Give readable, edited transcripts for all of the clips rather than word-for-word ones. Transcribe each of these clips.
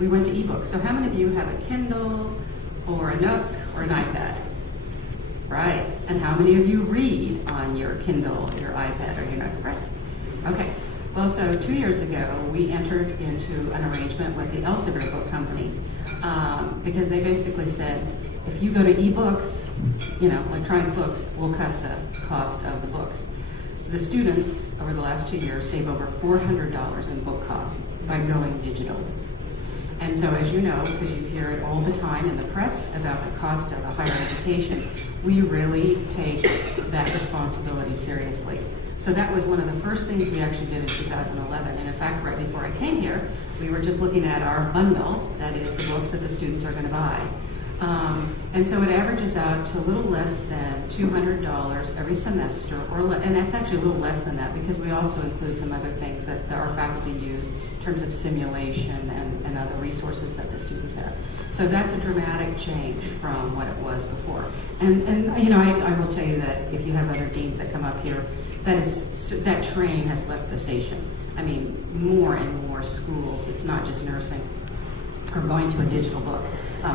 we went to ebooks. So how many of you have a Kindle or a Nook or an iPad? Right. And how many of you read on your Kindle, your iPad, or your Nook? Right. Okay. Well, so 2 years ago, we entered into an arrangement with the Elsevier Book Company because they basically said, if you go to ebooks, electronic books, we'll cut the cost of the books. The students over the last 2 years save over $400 in book costs by going digital. And so, as you know, because you hear it all the time in the press about the cost of a higher education, we really take that responsibility seriously. So that was one of the first things we actually did in 2011. And in fact, right before I came here, we were just looking at our bundle, that is the books that the students are going to buy. And so it averages out to a little less than $200 every semester, and that's actually a little less than that because we also include some other things that our faculty use in terms of simulation and other resources that the students have. So that's a dramatic change from what it was before. And I will tell you that if you have other deans that come up here, that train has left the station. I mean, more and more schools, it's not just nursing, are going to a digital book.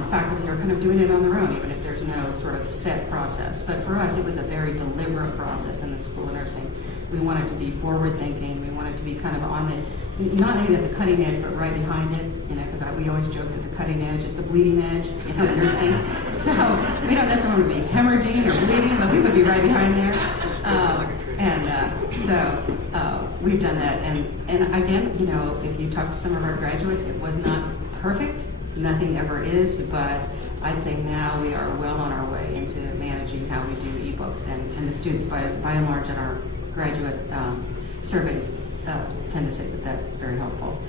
Faculty are kind of doing it on their own, even if there's no sort of set process. But for us, it was a very deliberate process in the School of Nursing. We wanted to be forward-thinking. We wanted to be kind of on the, not maybe at the cutting edge, but right behind it, because we always joke that the cutting edge is the bleeding edge, nursing. So we don't necessarily want to be hemorrhaging or bleeding, but we would be right behind there. So we've done that. And again, if you talk to some of our graduates, it was not perfect. Nothing ever is, but I'd say now we are well on our way into managing how we do ebooks, and the students, by and large, in our graduate surveys tend to say that that's very helpful.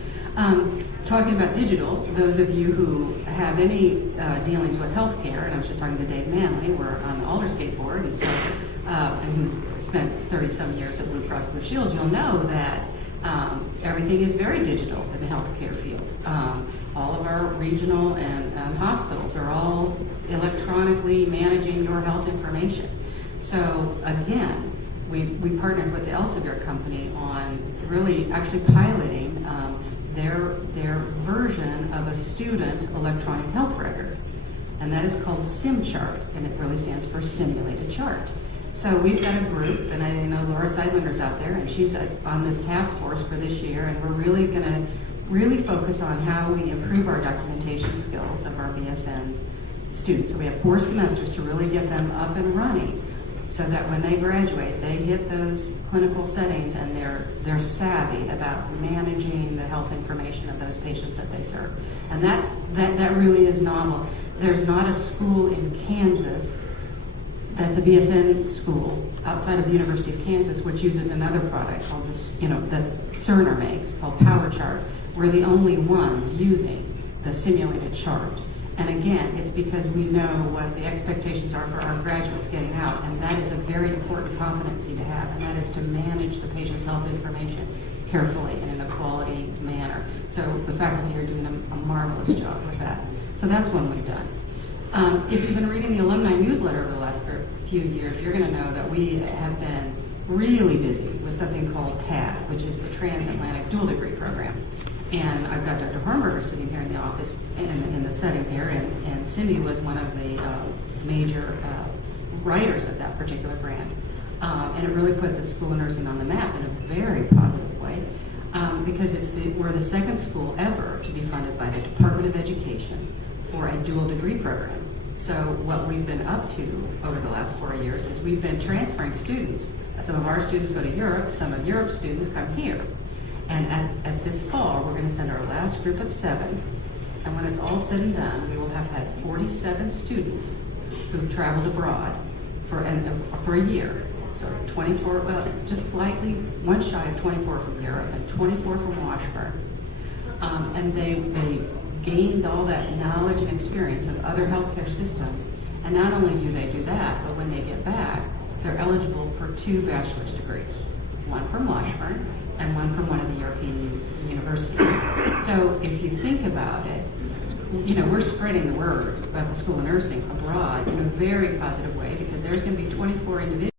Talking about digital, those of you who have any dealings with healthcare, and I was just talking to Dave Manley, we're on the Aldersgate board, and so and who's spent 30-some years at Blue Cross Blue Shield, you'll know that everything is very digital in the healthcare field. All of our regional and hospitals are all electronically managing your health information. So again, we partnered with the Elsevier company on really actually piloting their version of a student electronic health record. And that is called SimChart, and it really stands for Simulated Chart. So we've got a group, and I know Laura Seidlinger's out there, and she's on this task force for this year, and we're really going to focus on how we improve our documentation skills of our BSN's students. So we have 4 semesters to really get them up and running so that when they graduate, they hit those clinical settings and they're savvy about managing the health information of those patients that they serve. And that really is novel. There's not a school in Kansas that's a BSN school outside of the University of Kansas, which uses another product called that Cerner makes called PowerChart. We're the only ones using the simulated chart. And again, it's because we know what the expectations are for our graduates getting out, and that is a very important competency to have, and that is to manage the patient's health information carefully and in a quality manner. So the faculty are doing a marvelous job with that. So that's one we've done. If you've been reading the alumni newsletter over the last few years, you're going to know that we have been really busy with something called TAD, which is the Transatlantic Dual Degree Program. And I've got Dr. Hornberger sitting here in the office in the setting here, and Cindy was one of the major writers of that particular grant. And it really put the School of Nursing on the map in a very positive way because we're the second school ever to be funded by the Department of Education for a dual degree program. So what we've been up to over the last 4 years is we've been transferring students. Some of our students go to Europe, some of Europe's students come here. And at this fall, we're going to send our last group of 7. And when it's all said and done, we will have had 47 students who've traveled abroad for a year. So 24, well, just slightly, one shy of 24 from Europe and 24 from Washburn. And they gained all that knowledge and experience of other healthcare systems. And not only do they do that, but when they get back, they're eligible for 2 bachelor's degrees, one from Washburn and one from one of the European universities. So if you think about it, we're spreading the word about the School of Nursing abroad in a very positive way because there's going to be 24 individuals